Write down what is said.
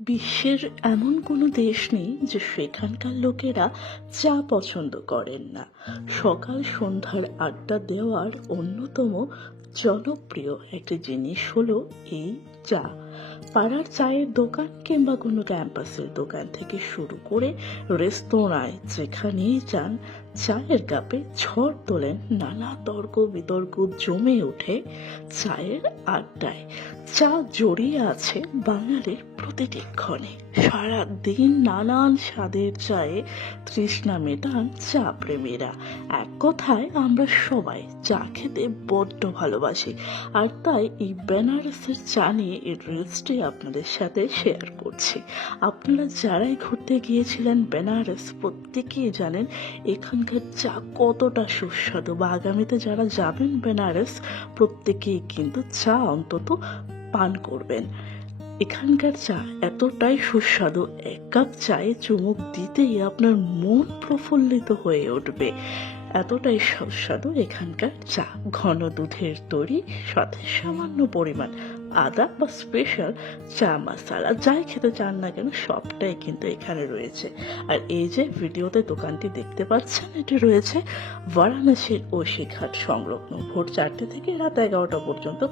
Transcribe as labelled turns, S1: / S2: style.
S1: বিশ্বের এমন কোনো দেশ নেই যে সেখানকার লোকেরা চা পছন্দ করেন না। সকাল সন্ধ্যার আড্ডা দেওয়ার অন্যতম জনপ্রিয় একটি জিনিস হলো এই চা। পাড়ার চায়ের দোকান কিংবা কোনো ক্যাম্পাসের দোকান থেকে শুরু করে রেস্তোরাঁয় যেখানেই যান, চায়ের কাপে ঝড় তোলেন নানা তর্ক বিতর্ক জমে ওঠে চায়ের আড্ডায়। চা জড়িয়ে আছে বাঙালির প্রতিটি ক্ষণে। সারা দিন নানান স্বাদের চায়ে তৃষ্ণা মেটান চা প্রেমীরা। এক কথায়, আমরা সবাই চা খেতে বড্ড ভালোবাসি। আর তাই এই বেনারসের চা নিয়ে এই রিলসটি আপনাদের সাথে শেয়ার করছি। আপনারা যারাই ঘুরতে গিয়েছিলেন বেনারস, প্রত্যেকেই জানেন এখানকার চা কতটা সুস্বাদু। বা আগামীতে যারা যাবেন বেনারস, প্রত্যেকেই কিন্তু চা অন্তত পান করবেন। এখানকার চা এতটাই সুস্বাদু, এক কাপ চায়ে চুমুক দিতেই আপনার মন প্রফুল্লিত হয়ে উঠবে। এতটাই সুস্বাদু এখানকার চা। ঘন দুধের তৈরি, সাথে সামান্য পরিমাণ আদা বা স্পেশাল চা মশলা যাই খেতে চান না কেন, সবটাই কিন্তু এখানে রয়েছে। আর এই যে ভিডিওতে দোকানটি দেখতে পাচ্ছেন, এটি রয়েছে বারাণসীর ঐশীঘাট সংলগ্ন। ভোর চারটে থেকে রাত এগারোটা পর্যন্ত